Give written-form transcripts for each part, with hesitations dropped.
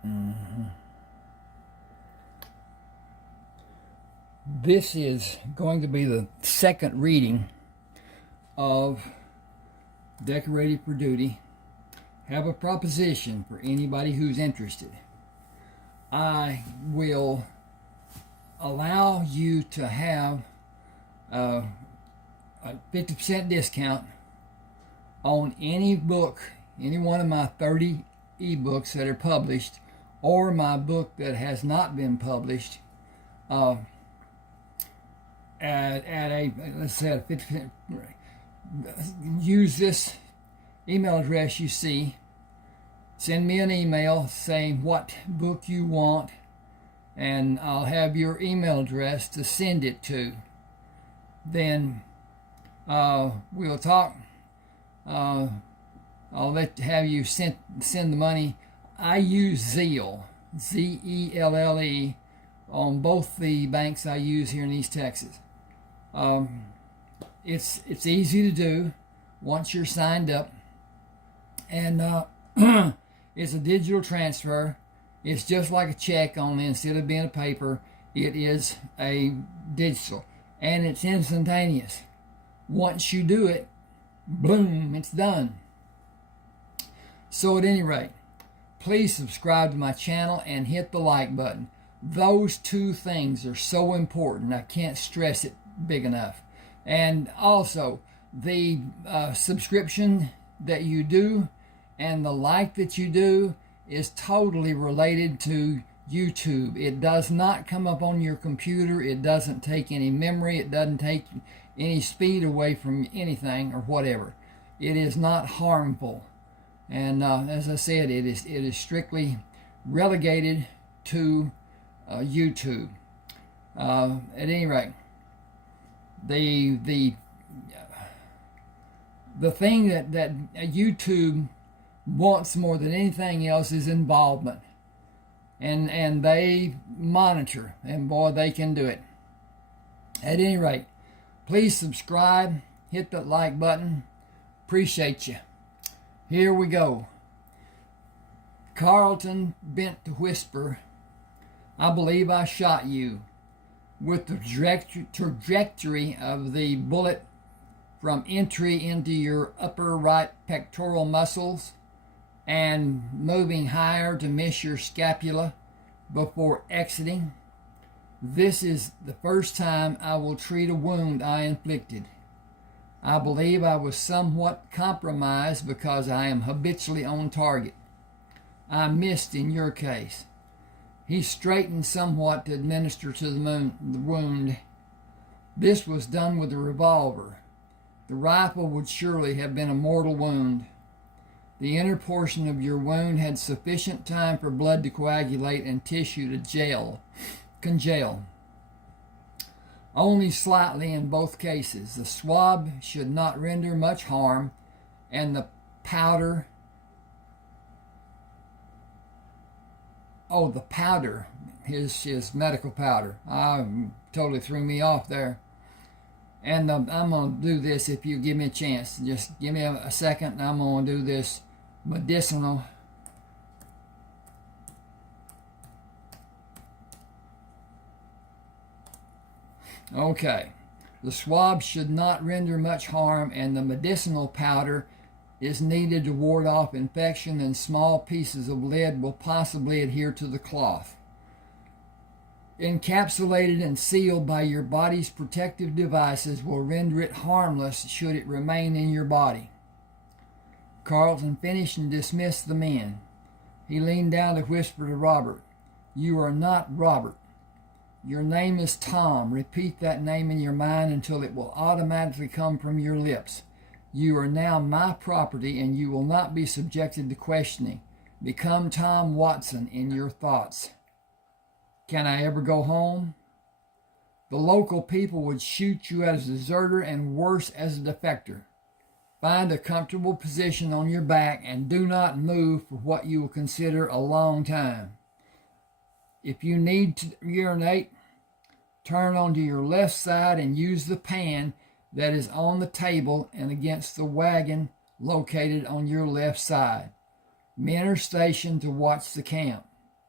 Mm-hmm. This is going to be the second reading of Decorated for Duty. Have a proposition for anybody who's interested. I will allow you to have a 50% discount on any book, any one of my 30 eBooks that are published, or my book that has not been published, at a, let's say, a 50%. Use this email address you see. Send me an email saying what book you want, and I'll have your email address to send it to. Then we'll talk. I'll have you send the money. I use Zelle, Zelle, on both the banks I use here in East Texas. It's easy to do once you're signed up, and it's a digital transfer. It's just like a check, only instead of being a paper, it is a digital, and it's instantaneous. Once you do it, boom, it's done. So at any rate, please subscribe to my channel and hit the like button. Those two things are so important. I can't stress it big enough. And also, the subscription that you do and the like that you do is totally related to YouTube. It does not come up on your computer. It doesn't take any memory. It doesn't take any speed away from anything or whatever. It is not harmful. And as I said, it is strictly relegated to YouTube. At any rate, the thing that YouTube wants more than anything else is involvement, and they monitor, and boy, they can do it. At any rate, please subscribe, hit that like button. Appreciate you. Here we go. Carlton bent to whisper, "I believe I shot you." With the trajectory of the bullet from entry into your upper right pectoral muscles and moving higher to miss your scapula before exiting, this is the first time I will treat a wound I inflicted. I believe I was somewhat compromised because I am habitually on target. I missed in your case. He straightened somewhat to administer to the wound. This was done with a revolver. The rifle would surely have been a mortal wound. The inner portion of your wound had sufficient time for blood to coagulate and tissue to congeal. Only slightly in both cases. The swab should not render much harm, and the powder... the powder, his medical powder. Totally threw me off there. And I'm going to do this if you give me a chance. Just give me a second, and I'm going to do this medicinal. Okay. The swab should not render much harm, and the medicinal powder is needed to ward off infection, and small pieces of lead will possibly adhere to the cloth. Encapsulated and sealed by your body's protective devices will render it harmless should it remain in your body. Carlton finished and dismissed the men. He leaned down to whisper to Robert, "You are not Robert. Your name is Tom. Repeat that name in your mind until it will automatically come from your lips. You are now my property, and you will not be subjected to questioning. Become Tom Watson in your thoughts. Can I ever go home? The local people would shoot you as a deserter and worse as a defector. Find a comfortable position on your back and do not move for what you will consider a long time. If you need to urinate, turn onto your left side and use the pan that is on the table and against the wagon located on your left side. Men are stationed to watch the camp.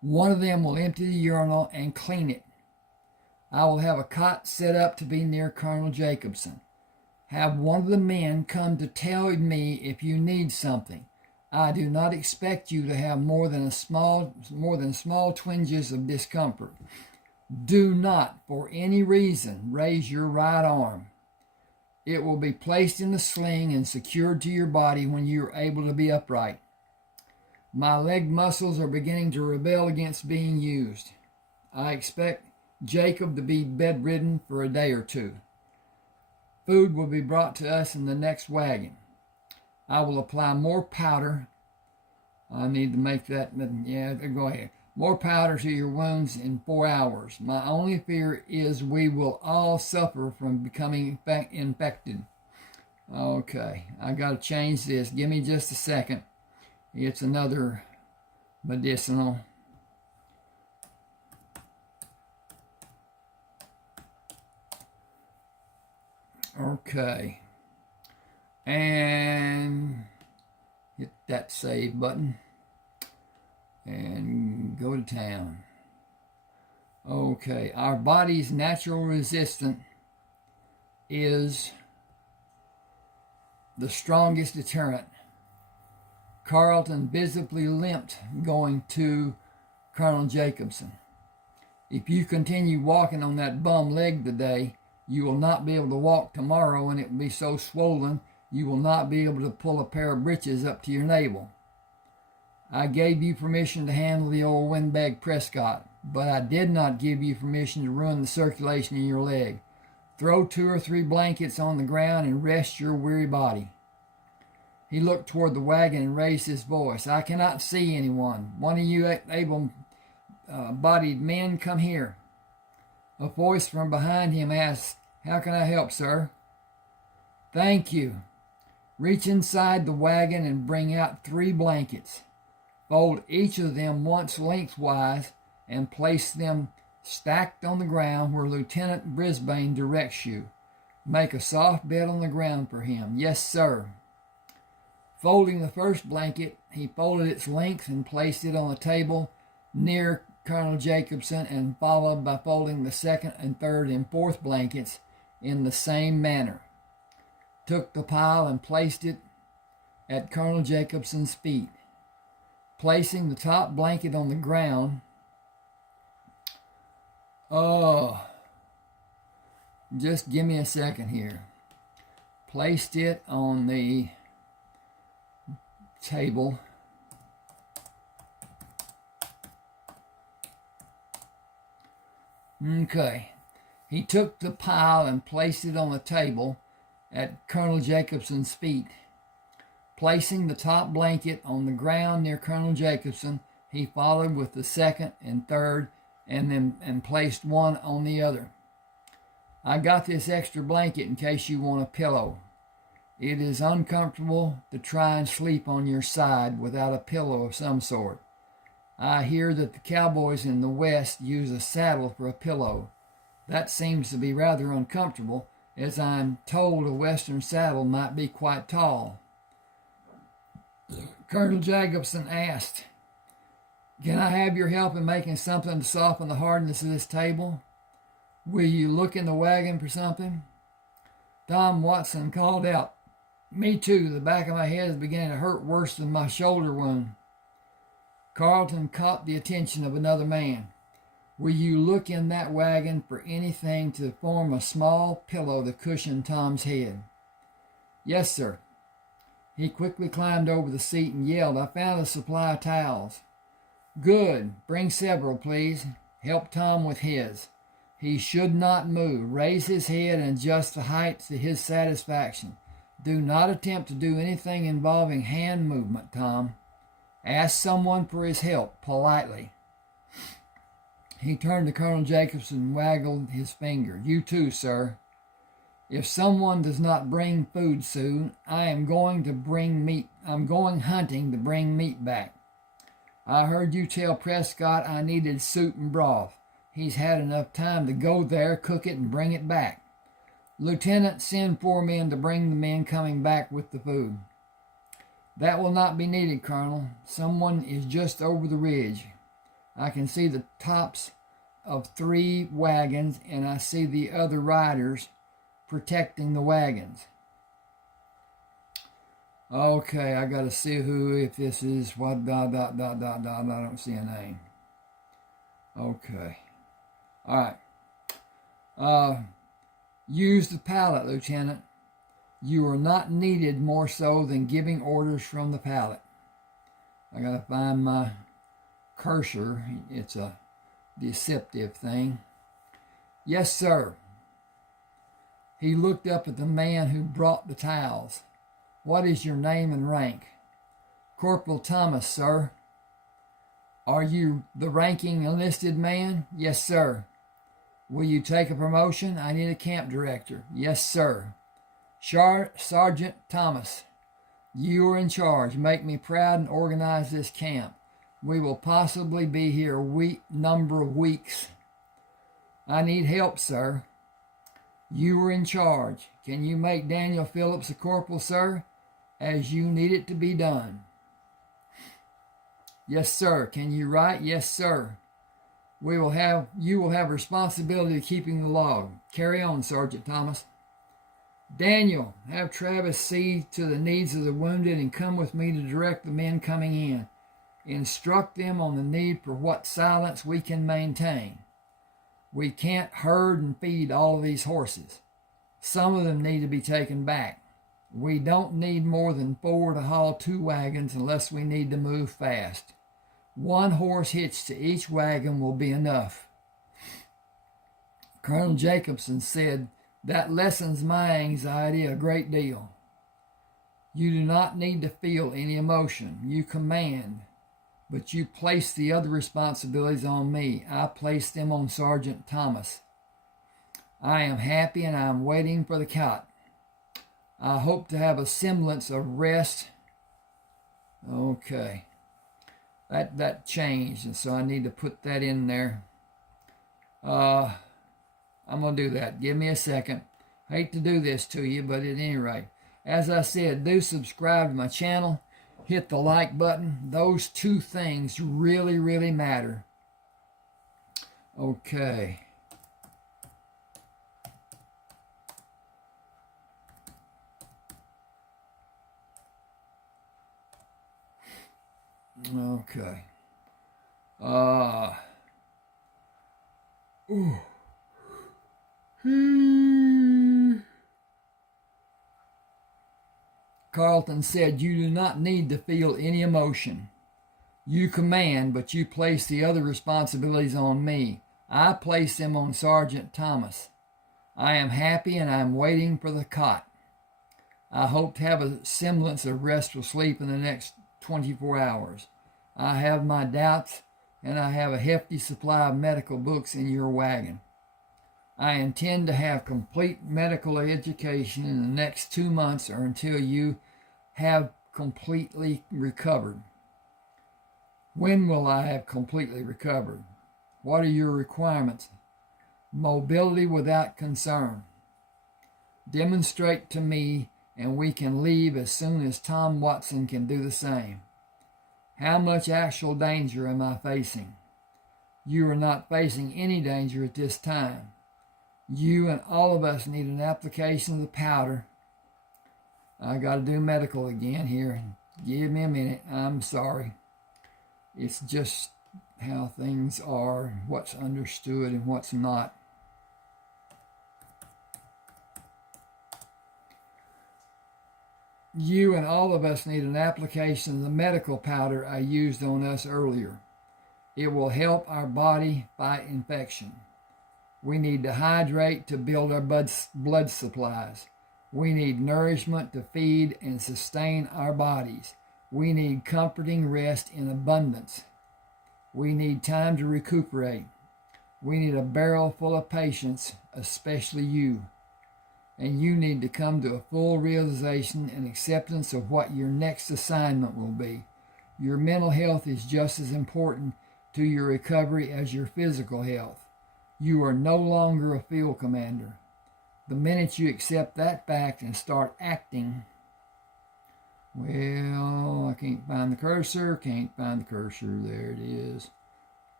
One of them will empty the urinal and clean it. I will have a cot set up to be near Colonel Jacobson. Have one of the men come to tell me if you need something. I do not expect you to have more than small twinges of discomfort. Do not, for any reason, raise your right arm. It will be placed in the sling and secured to your body when you are able to be upright. My leg muscles are beginning to rebel against being used. I expect Jacob to be bedridden for a day or two. Food will be brought to us in the next wagon. I will apply more powder. I need to make that, yeah, go ahead. More powder to your wounds in 4 hours. My only fear is we will all suffer from becoming infected. Okay, I got to change this. Give me just a second. It's another medicinal. Okay. And hit that save button. And go to town. Okay. Our body's natural resistance is the strongest deterrent. Carlton visibly limped going to Colonel Jacobson. If you continue walking on that bum leg today, you will not be able to walk tomorrow, and it will be so swollen you will not be able to pull a pair of breeches up to your navel. I gave you permission to handle the old windbag Prescott, but I did not give you permission to ruin the circulation in your leg. Throw 2 or 3 blankets on the ground and rest your weary body. He looked toward the wagon and raised his voice. I cannot see anyone. One of you able-bodied men, come here. A voice from behind him asked, How can I help, sir? Thank you. Reach inside the wagon and bring out 3 blankets. Fold each of them once lengthwise and place them stacked on the ground where Lieutenant Brisbane directs you. Make a soft bed on the ground for him. Yes, sir. Folding the first blanket, he folded its length and placed it on the table near Colonel Jacobson, and followed by folding the second and third and fourth blankets in the same manner. Took the pile and placed it at Colonel Jacobson's feet. Placing the top blanket on the ground, just give me a second here. Placed it on the table. Okay. He took the pile and placed it on the table at Colonel Jacobson's feet. Placing the top blanket on the ground near Colonel Jacobson, he followed with the second and third and placed one on the other. I got this extra blanket in case you want a pillow. It is uncomfortable to try and sleep on your side without a pillow of some sort. I hear that the cowboys in the West use a saddle for a pillow. That seems to be rather uncomfortable, as I'm told a Western saddle might be quite tall. Colonel Jacobson asked, Can I have your help in making something to soften the hardness of this table? Will you look in the wagon for something? Tom Watson called out, Me too, the back of my head is beginning to hurt worse than my shoulder wound. Carlton caught the attention of another man. Will you look in that wagon for anything to form a small pillow to cushion Tom's head? Yes, sir. He quickly climbed over the seat and yelled, I found a supply of towels. Good. Bring several, please. Help Tom with his. He should not move. Raise his head and adjust the height to his satisfaction. Do not attempt to do anything involving hand movement, Tom. Ask someone for his help, politely. He turned to Colonel Jacobson and waggled his finger. You too, sir. If someone does not bring food soon, I am going to bring meat. I'm going hunting to bring meat back. I heard you tell Prescott I needed soup and broth. He's had enough time to go there, cook it, and bring it back. Lieutenant, send 4 men to bring the men coming back with the food. That will not be needed, Colonel. Someone is just over the ridge. I can see the tops of 3 wagons, and I see the other riders protecting the wagons. Okay, I got to see if this is what, I don't see a name. Okay. All right. Use the pallet, Lieutenant. You are not needed more so than giving orders from the pallet. I got to find my cursor. It's a deceptive thing. Yes, sir. He looked up at the man who brought the towels. What is your name and rank? Corporal Thomas, sir. Are you the ranking enlisted man? Yes, sir. Will you take a promotion? I need a camp director. Yes, sir. Sergeant Thomas, you are in charge. Make me proud and organize this camp. We will possibly be here a number of weeks. I need help, sir. You are in charge. Can you make Daniel Phillips a corporal, sir, as you need it to be done? Yes, sir. Can you write? Yes, sir. You will have responsibility of keeping the log. Carry on, Sergeant Thomas. Daniel, have Travis see to the needs of the wounded and come with me to direct the men coming in. Instruct them on the need for what silence we can maintain. We can't herd and feed all of these horses. Some of them need to be taken back. We don't need more than 4 to haul 2 wagons unless we need to move fast. 1 horse hitched to each wagon will be enough. Colonel Jacobson said, that lessens my anxiety a great deal. You do not need to feel any emotion. You command, but you place the other responsibilities on me. I place them on Sergeant Thomas. I am happy and I am waiting for the cot. I hope to have a semblance of rest. Okay. That changed, and so I need to put that in there. I'm going to do that. Give me a second. Hate to do this to you, but at any rate, as I said, do subscribe to my channel. Hit the like button. Those 2 things really, really matter. Okay. Okay. Carlton said, you do not need to feel any emotion. You command, but you place the other responsibilities on me. I place them on Sergeant Thomas. I am happy and I am waiting for the cot. I hope to have a semblance of restful sleep in the next 24 hours. I have my doubts, and I have a hefty supply of medical books in your wagon. I intend to have complete medical education in the next 2 months or until you have completely recovered. When will I have completely recovered? What are your requirements? Mobility without concern. Demonstrate to me, and we can leave as soon as Tom Watson can do the same. How much actual danger am I facing? You are not facing any danger at this time. You and all of us need an application of the powder. I got to do medical again here. Give me a minute. I'm sorry. It's just how things are, what's understood and what's not. You and all of us need an application of the medical powder I used on us earlier. It will help our body fight infection. We need to hydrate to build our blood supplies. We need nourishment to feed and sustain our bodies. We need comforting rest in abundance. We need time to recuperate. We need a barrel full of patience, especially you. And you need to come to a full realization and acceptance of what your next assignment will be. Your mental health is just as important to your recovery as your physical health. You are no longer a field commander. The minute you accept that fact and start acting, well, I can't find the cursor, there it is.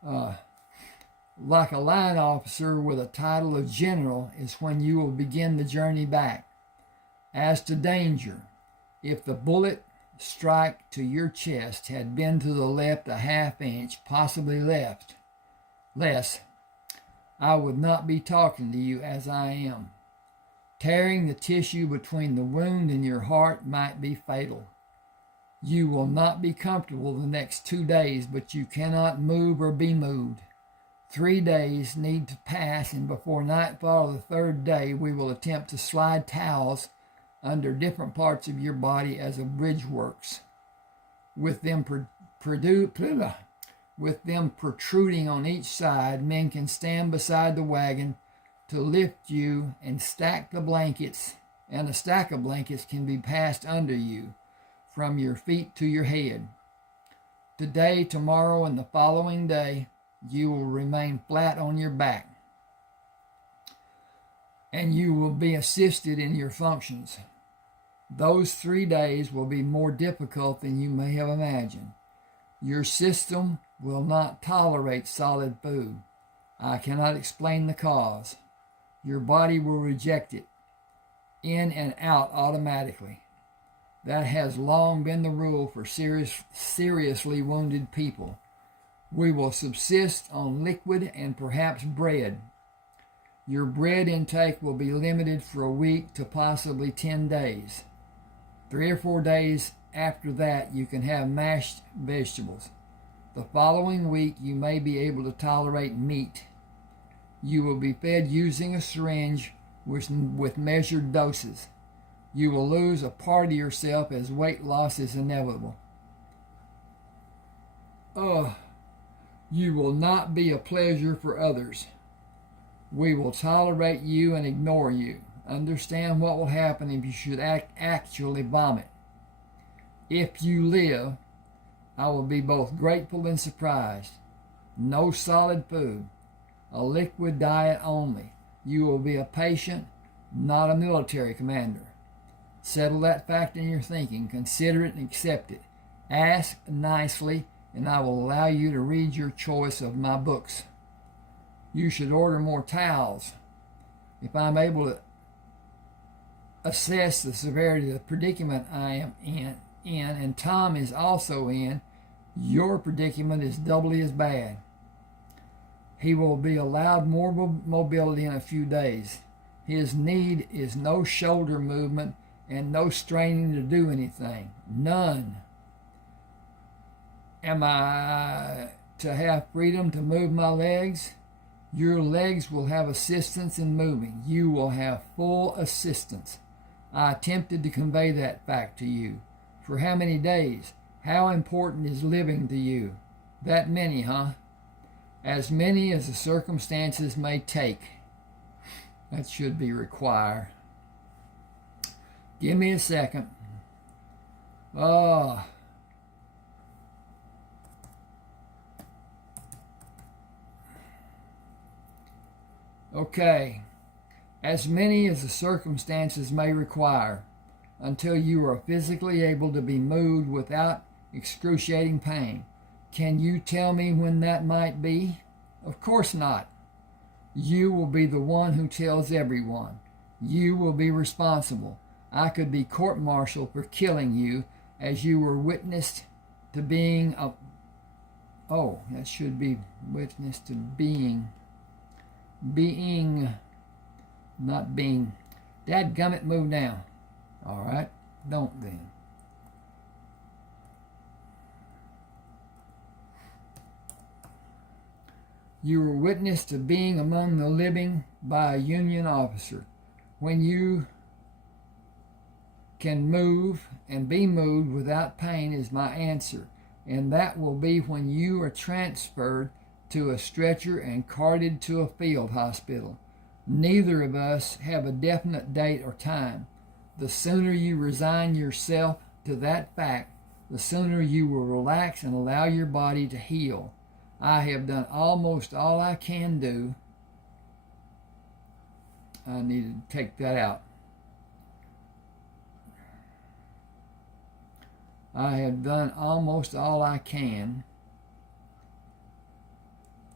Like a line officer with a title of general is when you will begin the journey back. As to danger, if the bullet strike to your chest had been to the left a half inch, possibly less, I would not be talking to you as I am. Tearing the tissue between the wound and your heart might be fatal. You will not be comfortable the next 2 days, but you cannot move or be moved. 3 days need to pass, and before nightfall of the third day, we will attempt to slide towels under different parts of your body as a bridge works. With them protruding on each side, men can stand beside the wagon to lift you and stack the blankets, and a stack of blankets can be passed under you from your feet to your head. Today, tomorrow, and the following day, you will remain flat on your back, and you will be assisted in your functions. Those 3 days will be more difficult than you may have imagined. Your system will not tolerate solid food. I cannot explain the cause. Your body will reject it, in and out automatically. That has long been the rule for seriously wounded people. We will subsist on liquid and perhaps bread. Your bread intake will be limited for a week to possibly 10 days. 3 or 4 days after that, you can have mashed vegetables. The following week, you may be able to tolerate meat. You will be fed using a syringe with measured doses. You will lose a part of yourself as weight loss is inevitable. You will not be a pleasure for others. We will tolerate you and ignore you. Understand what will happen if you should actually vomit. If you live, I will be both grateful and surprised. No solid food. A liquid diet only. You will be a patient, not a military commander. Settle that fact in your thinking. Consider it and accept it. Ask nicely, and I will allow you to read your choice of my books. You should order more towels. If I'm able to assess the severity of the predicament I am in, and Tom is also in, your predicament is doubly as bad. He will be allowed more mobility in a few days. His need is no shoulder movement and no straining to do anything. None. Am I to have freedom to move my legs? Your legs will have assistance in moving. You will have full assistance. I attempted to convey that fact to you. For how many days? How important is living to you? That many, huh? As many as the circumstances may take. That should be required. Give me a second. Okay. As many as the circumstances may require, until you are physically able to be moved without excruciating pain. Can you tell me when that might be? Of course not. You will be the one who tells everyone. You will be responsible. I could be court-martialed for killing you as you were witnessed to being a... Oh, that should be witness to being... not being... Dadgummit, move down. All right, don't then. You were witness to being among the living by a Union officer. When you can move and be moved without pain is my answer, and that will be when you are transferred to a stretcher and carted to a field hospital. Neither of us have a definite date or time. The sooner you resign yourself to that fact, the sooner you will relax and allow your body to heal. I have done almost all I can do. I need to take that out. I have done almost all I can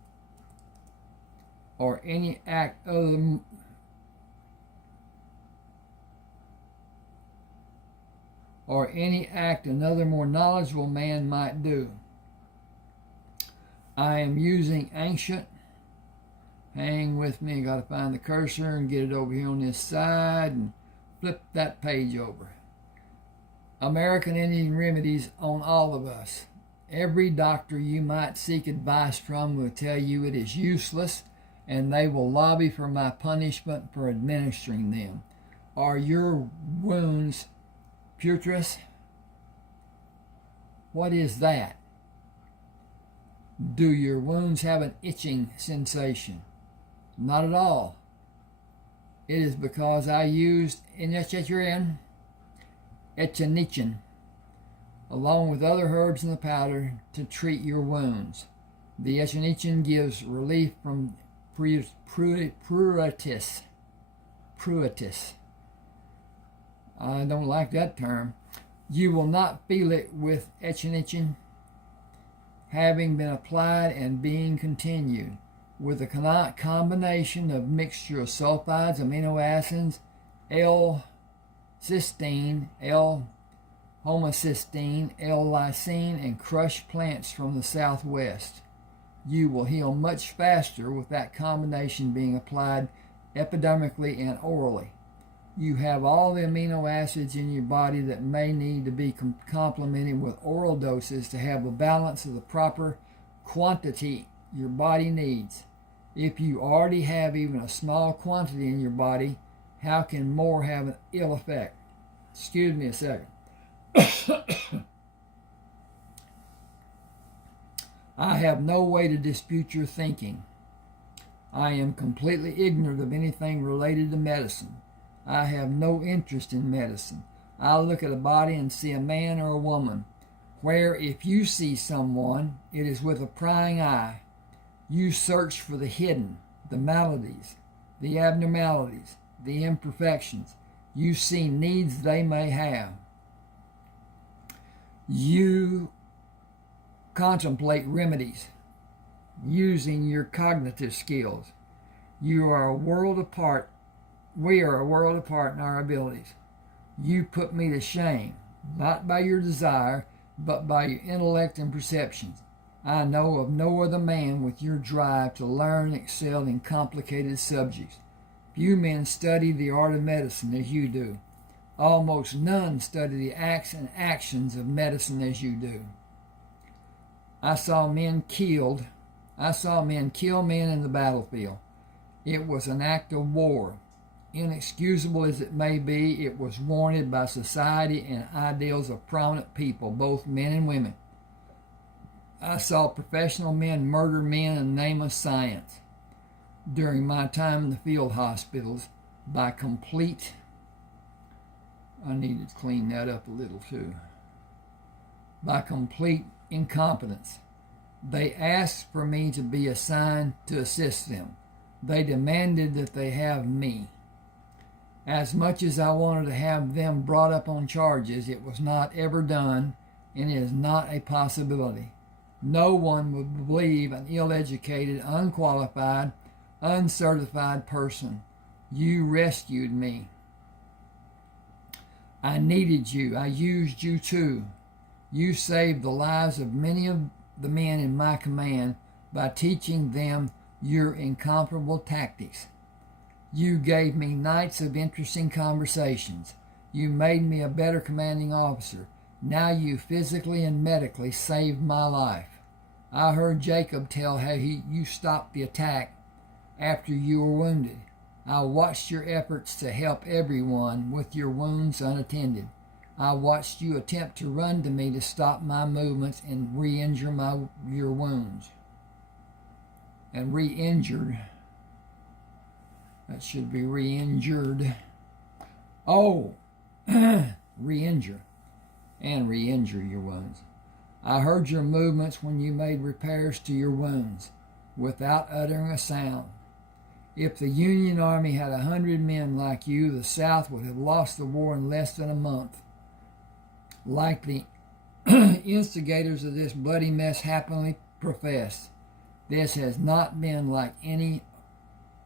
or any act other or any act another more knowledgeable man might do. I am using ancient. Hang with me. Got to find the cursor and get it over here on this side and flip that page over. American Indian remedies on all of us. Every doctor you might seek advice from will tell you it is useless, and they will lobby for my punishment for administering them. Are your wounds putrescence? What is that? Do your wounds have an itching sensation? Not at all. It is because I used echinachin along with other herbs in the powder to treat your wounds. The echinachin gives relief from pruritus. I don't like that term. You will not feel it with echinachin having been applied and being continued. With a combination of mixture of sulfides, amino acids, L-cysteine, L-homocysteine, L-lysine, and crushed plants from the southwest. You will heal much faster with that combination being applied epidermically and orally. You have all the amino acids in your body that may need to be complemented with oral doses to have the balance of the proper quantity your body needs. If you already have even a small quantity in your body, how can more have an ill effect? Excuse me a second. I have no way to dispute your thinking. I am completely ignorant of anything related to medicine. I have no interest in medicine. I look at a body and see a man or a woman, where if you see someone, it is with a prying eye. You search for the hidden, the maladies, the abnormalities, the imperfections. You see needs they may have. You contemplate remedies using your cognitive skills. You are a world apart. We are a world apart in our abilities. You put me to shame, not by your desire, but by your intellect and perceptions. I know of no other man with your drive to learn and excel in complicated subjects. Few men study the art of medicine as you do. Almost none study the acts and actions of medicine as you do. I saw men kill men in the battlefield. It was an act of war. Inexcusable as it may be, it was warranted by society and ideals of prominent people, both men and women. I saw professional men murder men in the name of science. During my time in the field hospitals, by complete, I need to clean that up a little too, by complete incompetence. They asked for me to be assigned to assist them. They demanded that they have me. As much as I wanted to have them brought up on charges, it was not ever done, and it is not a possibility. No one would believe an ill-educated, unqualified, uncertified person. You rescued me. I needed you. I used you too. You saved the lives of many of the men in my command by teaching them your incomparable tactics. You gave me nights of interesting conversations. You made me a better commanding officer. Now you physically and medically saved my life. I heard Jacob tell how you stopped the attack after you were wounded. I watched your efforts to help everyone with your wounds unattended. I watched you attempt to run to me to stop my movements and re-injure your wounds. And re-injured. That should be re-injured. Oh, re-injure. And re-injure your wounds. I heard your movements when you made repairs to your wounds without uttering a sound. If the Union Army had 100 men like you, the South would have lost the war in less than a month. Like the instigators of this bloody mess happily profess, this has not been like any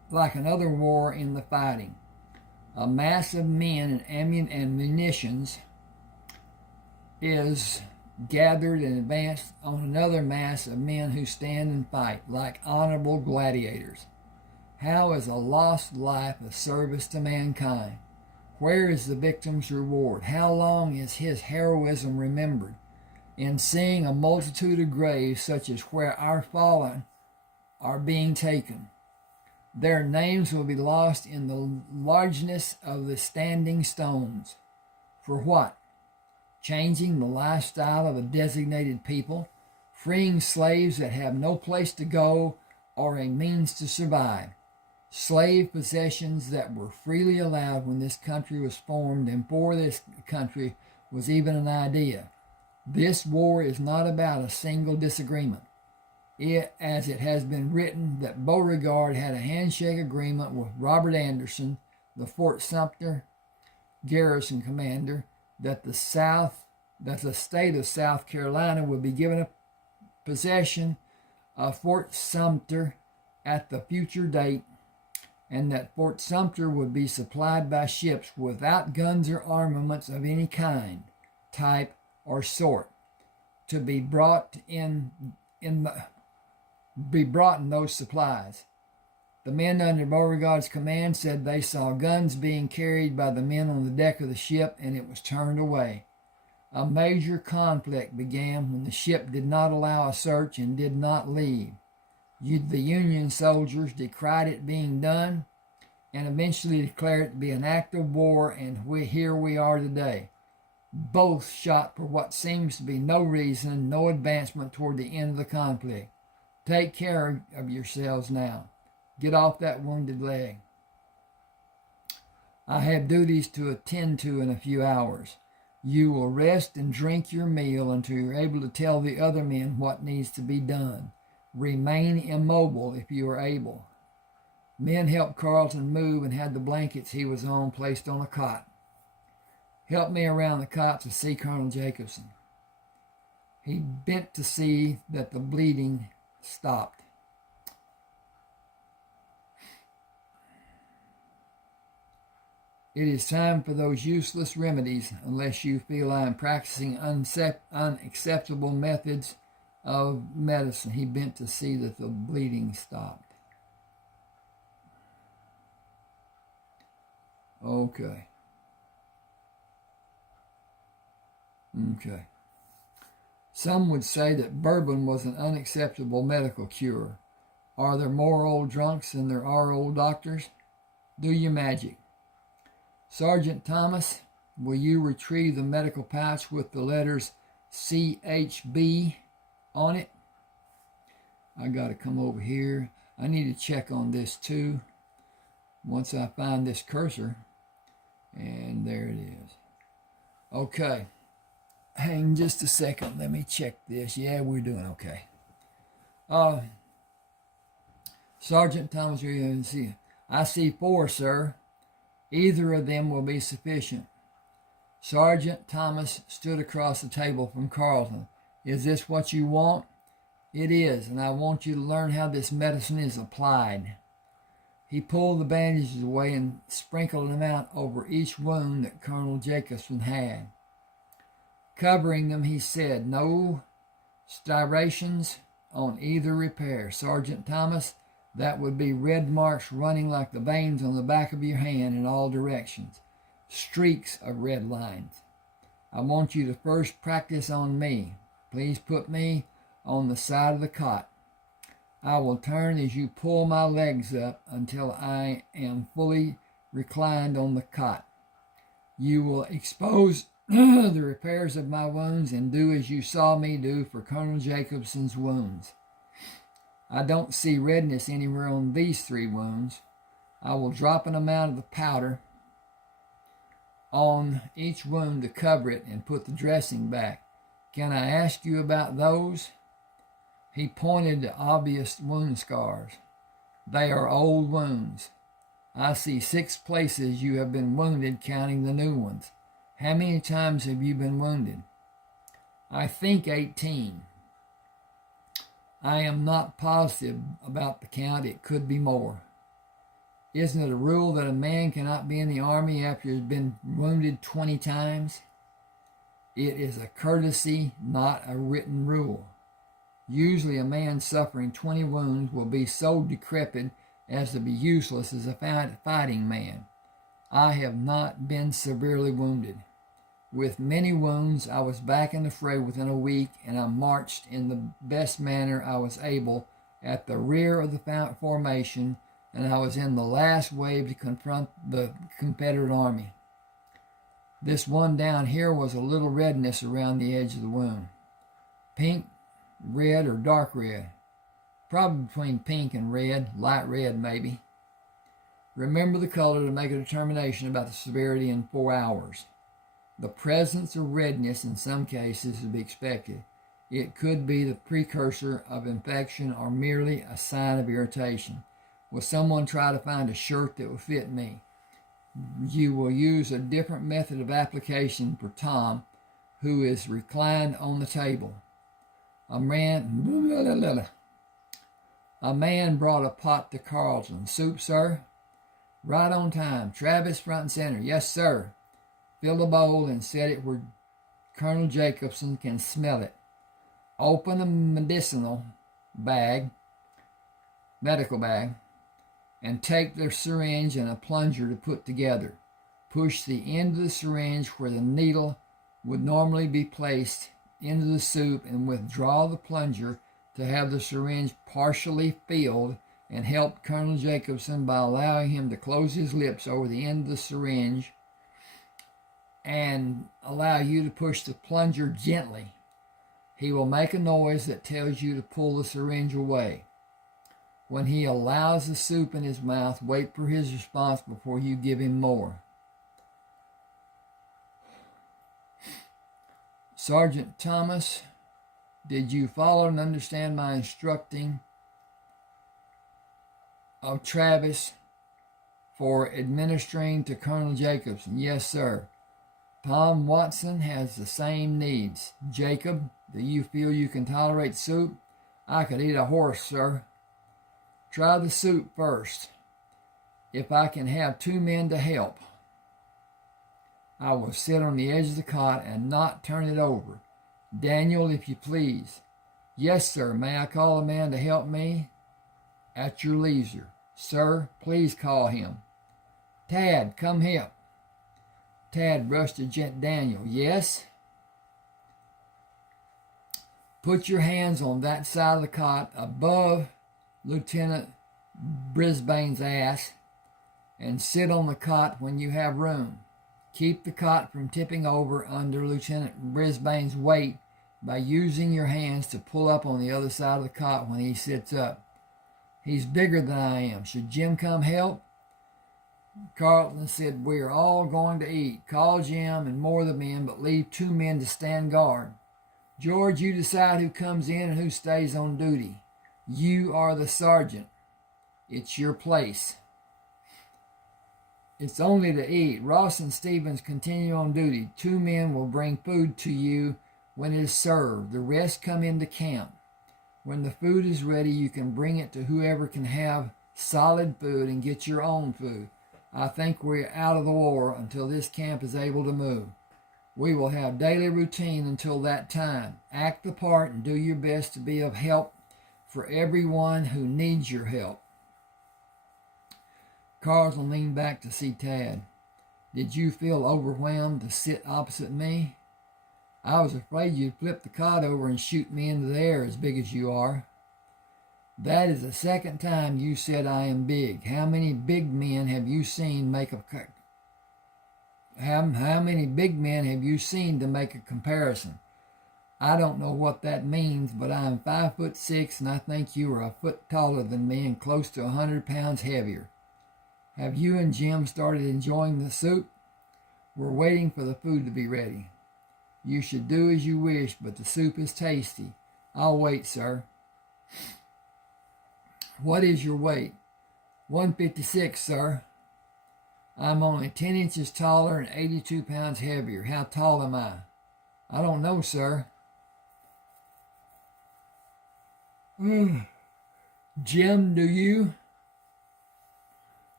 like another war in the fighting. A mass of men and munitions is gathered and advanced on another mass of men who stand and fight like honorable gladiators. How is a lost life a service to mankind? Where is the victim's reward? How long is his heroism remembered? In seeing a multitude of graves such as where our fallen are being taken, their names will be lost in the largeness of the standing stones. For what? Changing the lifestyle of a designated people, freeing slaves that have no place to go or a means to survive, slave possessions that were freely allowed when this country was formed and before this country was even an idea. This war is not about a single disagreement. As it has been written that Beauregard had a handshake agreement with Robert Anderson, the Fort Sumter garrison commander, that the state of South Carolina would be given a possession of Fort Sumter at the future date, and that Fort Sumter would be supplied by ships without guns or armaments of any kind, type, or sort, to be brought in those supplies. The men under Beauregard's command said they saw guns being carried by the men on the deck of the ship, and it was turned away. A major conflict began when the ship did not allow a search and did not leave. The Union soldiers decried it being done and eventually declared it to be an act of war, and here we are today. Both shot for what seems to be no reason, no advancement toward the end of the conflict. Take care of yourselves now. Get off that wounded leg. I have duties to attend to in a few hours. You will rest and drink your meal until you're able to tell the other men what needs to be done. Remain immobile if you are able. Men helped Carlton move and had the blankets he was on placed on a cot. Help me around the cot to see Colonel Jacobson. He bent to see that the bleeding stopped. It is time for those useless remedies unless you feel I am practicing unacceptable methods of medicine. He bent to see that the bleeding stopped. Okay. Some would say that bourbon was an unacceptable medical cure. Are there more old drunks than there are old doctors? Do your magic. Sergeant Thomas, will you retrieve the medical pouch with the letters CHB on it? I got to come over here. I need to check on this too. Once I find this cursor, and there it is. Okay. Hang just a second. Let me check this. Yeah, we're doing okay. Sergeant Thomas, I see 4, sir. Either of them will be sufficient. Sergeant Thomas stood across the table from Carlton. Is this what you want? It is, and I want you to learn how this medicine is applied. He pulled the bandages away and sprinkled them out over each wound that Colonel Jacobson had. Covering them, he said, no striations on either repair. Sergeant Thomas, that would be red marks running like the veins on the back of your hand in all directions. Streaks of red lines. I want you to first practice on me. Please put me on the side of the cot. I will turn as you pull my legs up until I am fully reclined on the cot. You will expose the repairs of my wounds and do as you saw me do for Colonel Jacobson's wounds. I don't see redness anywhere on these 3 wounds. I will drop an amount of the powder on each wound to cover it and put the dressing back. Can I ask you about those? He pointed to obvious wound scars. They are old wounds. I see 6 places you have been wounded, counting the new ones. How many times have you been wounded? I think 18. I am not positive about the count. It could be more. Isn't it a rule that a man cannot be in the army after he has been wounded 20 times? It is a courtesy, not a written rule. Usually a man suffering 20 wounds will be so decrepit as to be useless as a fighting man. I have not been severely wounded. With many wounds, I was back in the fray within a week, and I marched in the best manner I was able at the rear of the formation, and I was in the last wave to confront the Confederate army. This one down here was a little redness around the edge of the wound. Pink, red, or dark red. Probably between pink and red, light red maybe. Remember the color to make a determination about the severity in 4 hours. The presence of redness in some cases is to be expected. It could be the precursor of infection or merely a sign of irritation. Will someone try to find a shirt that will fit me? You will use a different method of application for Tom, who is reclined on the table. A man brought a pot to Carlton. Soup, sir? Right on time. Travis, front and center. Yes, sir. Fill the bowl and set it where Colonel Jacobson can smell it. Open a medical bag, and take the syringe and a plunger to put together. Push the end of the syringe where the needle would normally be placed into the soup and withdraw the plunger to have the syringe partially filled, and help Colonel Jacobson by allowing him to close his lips over the end of the syringe and allow you to push the plunger gently. He will make a noise that tells you to pull the syringe away. When he allows the soup in his mouth, wait for his response before you give him more. Sergeant Thomas, did you follow and understand my instructing of Travis for administering to Colonel Jacobson? Yes, sir. Tom Watson has the same needs. Jacob, do you feel you can tolerate soup? I could eat a horse, sir. Try the soup first. If I can have 2 men to help, I will sit on the edge of the cot and not turn it over. Daniel, if you please. Yes, sir. May I call a man to help me? At your leisure. Sir, please call him. Tad, come help. Tad rushed to Daniel. Yes? Put your hands on that side of the cot above Lieutenant Brisbane's ass and sit on the cot when you have room. Keep the cot from tipping over under Lieutenant Brisbane's weight by using your hands to pull up on the other side of the cot when he sits up. He's bigger than I am. Should Jim come help? Carlton said, we are all going to eat. Call Jim and more of the men, but leave 2 men to stand guard. George, you decide who comes in and who stays on duty. You are the sergeant. It's your place. It's only to eat. Ross and Stevens continue on duty. 2 men will bring food to you when it is served. The rest come into camp. When the food is ready, you can bring it to whoever can have solid food and get your own food. I think we're out of the war until this camp is able to move. We will have daily routine until that time. Act the part and do your best to be of help for everyone who needs your help. Carlton leaned back to see Tad. Did you feel overwhelmed to sit opposite me? I was afraid you'd flip the cot over and shoot me into the air as big as you are. That is the second time you said I am big. How many big men have you seen make a how many big men have you seen to make a comparison? I don't know what that means, but I am 5'6", and I think you are a foot taller than me and close to 100 pounds heavier. Have you and Jim started enjoying the soup? We're waiting for the food to be ready. You should do as you wish, but the soup is tasty. I'll wait, sir. What is your weight? 156, sir. I'm only 10 inches taller and 82 pounds heavier. How tall am I? I don't know, sir. Jim, do you?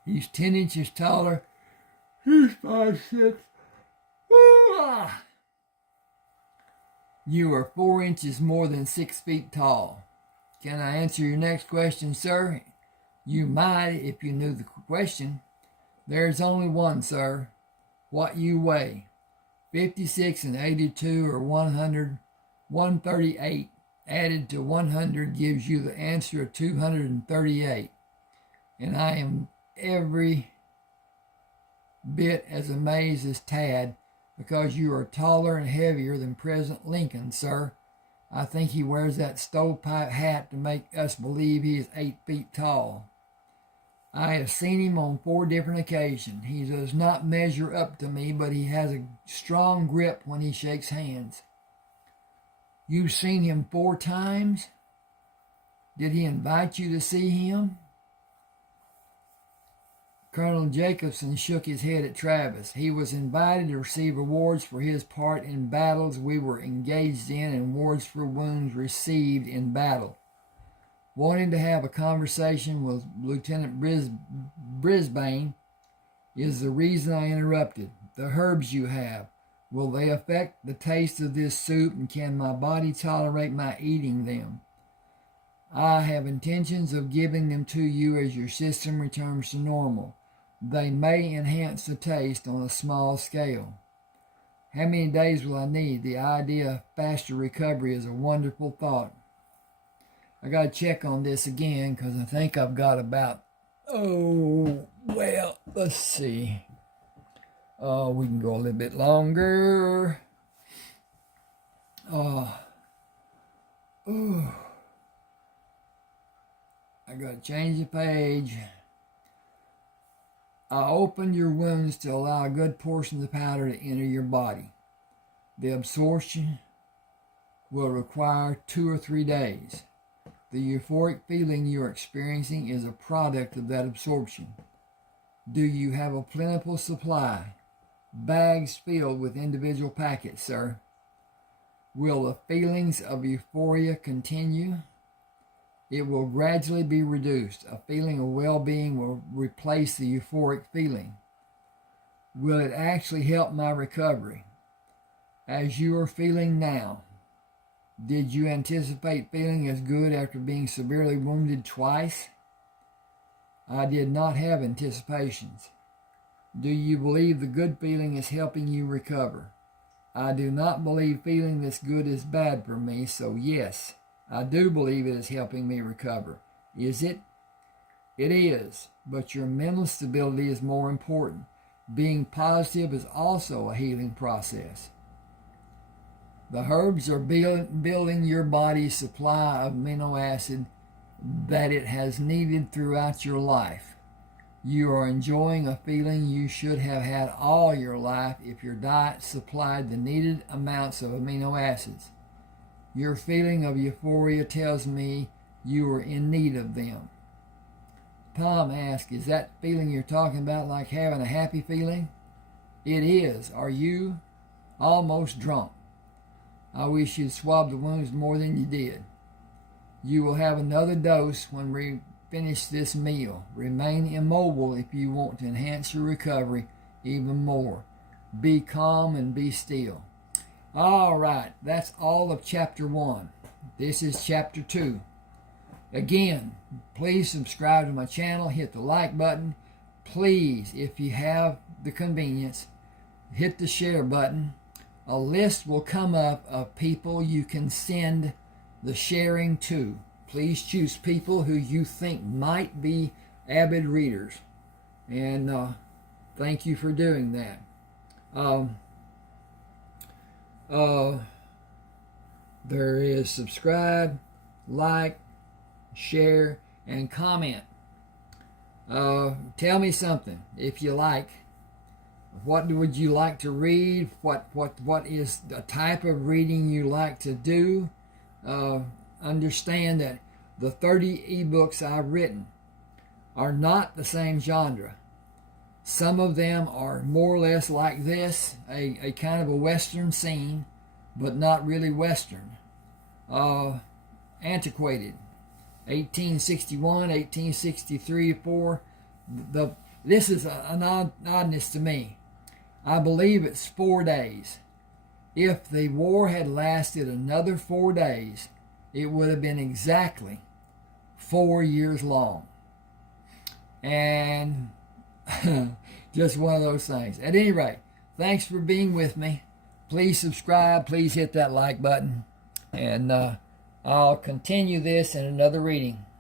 He's 10 inches taller. He's 5'6". You are 4 inches more than 6 feet tall. Can I answer your next question, sir? You might if you knew the question. There's only one, sir. What you weigh. 56 and 82 or 100, 138 added to 100 gives you the answer of 238. And I am every bit as amazed as Tad because you are taller and heavier than President Lincoln, sir. I think he wears that stovepipe hat to make us believe he is 8 feet tall. I have seen him on 4 different occasions. He does not measure up to me, but he has a strong grip when he shakes hands. You've seen him 4 times? Did he invite you to see him? Colonel Jacobson shook his head at Travis. He was invited to receive awards for his part in battles we were engaged in and awards for wounds received in battle. Wanting to have a conversation with Lieutenant Brisbane is the reason I interrupted. The herbs you have, will they affect the taste of this soup, and can my body tolerate my eating them? I have intentions of giving them to you as your system returns to normal. They may enhance the taste on a small scale. How many days will I need? The idea of faster recovery is a wonderful thought. I got to check on this again because I think I've got about, let's see. We can go a little bit longer. I got to change the page. I opened your wounds to allow a good portion of the powder to enter your body. The absorption will require 2 or 3 days. The euphoric feeling you are experiencing is a product of that absorption. Do you have a plentiful supply? Bags filled with individual packets, sir. Will the feelings of euphoria continue? It will gradually be reduced. A feeling of well-being will replace the euphoric feeling. Will it actually help my recovery? As you are feeling now, did you anticipate feeling as good after being severely wounded twice? I did not have anticipations. Do you believe the good feeling is helping you recover? I do not believe feeling this good is bad for me, so yes, I do believe it is helping me recover. Is it? It is, but your mental stability is more important. Being positive is also a healing process. The herbs are building your body's supply of amino acid that it has needed throughout your life. You are enjoying a feeling you should have had all your life if your diet supplied the needed amounts of amino acids. Your feeling of euphoria tells me you are in need of them. Tom asked, is that feeling you're talking about like having a happy feeling? It is. Are you? Almost drunk. I wish you'd swabbed the wounds more than you did. You will have another dose when we finish this meal. Remain immobile if you want to enhance your recovery even more. Be calm and be still. All right, that's all of chapter 1. This is chapter 2. Again, please subscribe to my channel. Hit the like button. Please, if you have the convenience, hit the share button. A list will come up of people you can send the sharing to. Please choose people who you think might be avid readers. And thank you for doing that. There is subscribe, like, share, and comment. Tell me something if you like. What would you like to read? What is the type of reading you like to do? Understand that the 30 ebooks I've written are not the same genre. Some of them are more or less like this, a kind of a Western scene, but not really Western. Antiquated. 1861, 1863, 4. this is an oddness to me. I believe it's 4 days. If the war had lasted another 4 days, it would have been exactly 4 years long. And just one of those things. At any rate, thanks for being with me. Please subscribe. Please hit that like button. And I'll continue this in another reading.